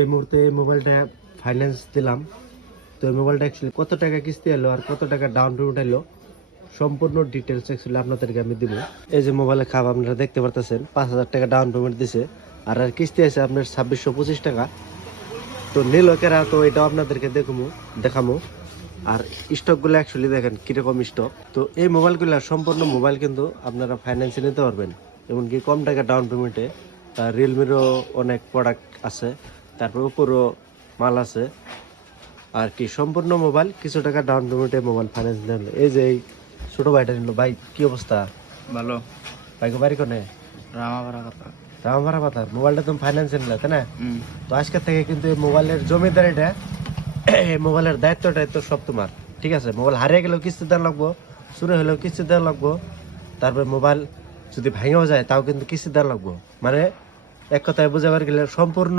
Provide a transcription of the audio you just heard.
এই মুহূর্তে এই মোবাইলটা ফাইন্যান্স দিলাম। তো এই মোবাইলটা অ্যাকচুয়ালি কত টাকা কিস্তি এলো আর কত টাকা ডাউন পেমেন্ট এলো সম্পূর্ণ ডিটেলস অ্যাকচুয়ালি আপনাদেরকে আমি দিব। এই যে মোবাইলের খাপ আপনারা দেখতে পারতেছেন, 5,000 টাকা ডাউন পেমেন্ট দিছে আর কিস্তি আছে আপনার 2625 টাকা। তো নিল কেরা, তো এটাও আপনাদেরকে দেখামো। আর স্টকগুলো অ্যাকচুয়ালি দেখেন কিরকম স্টক। তো এই মোবাইলগুলো সম্পূর্ণ মোবাইল কিন্তু আপনারা ফাইন্যান্সে নিতে পারবেন, এমনকি কম টাকা ডাউন পেমেন্টে। রিয়েলমিরও অনেক প্রোডাক্ট আছে, তারপর উপরও মাল আছে আর কি। সম্পূর্ণ মোবাইল কিছু টাকা ডাউন পেমেন্টে মোবাইল ফাইন্যান্স নিল। এই যে এই ছোট ভাইটা নিল। ভাই কি অবস্থা? ভালো। ভাইকে বাড়ি কোনে? রামাপাড়া কথা। রামভাড়া পাতার মোবাইলটা তুমি ফাইন্যান্সে নিলে তাই না? তো আজকে থেকে কিন্তু এই মোবাইলের জমিদারিটা, এই মোবাইলের দায়িত্ব সব তোমার। ঠিক আছে, মোবাইল হারিয়ে গেলেও কিস্তি দেওয়া লাগবো, চুরি হলেও কিস্তি দেওয়া লাগবো, তারপরে মোবাইল যদি ভেঙেও যায় তাও কিন্তু কিস্তি দেওয়া লাগবো। মানে এক কথায় বুঝাবার গেলে সম্পূর্ণ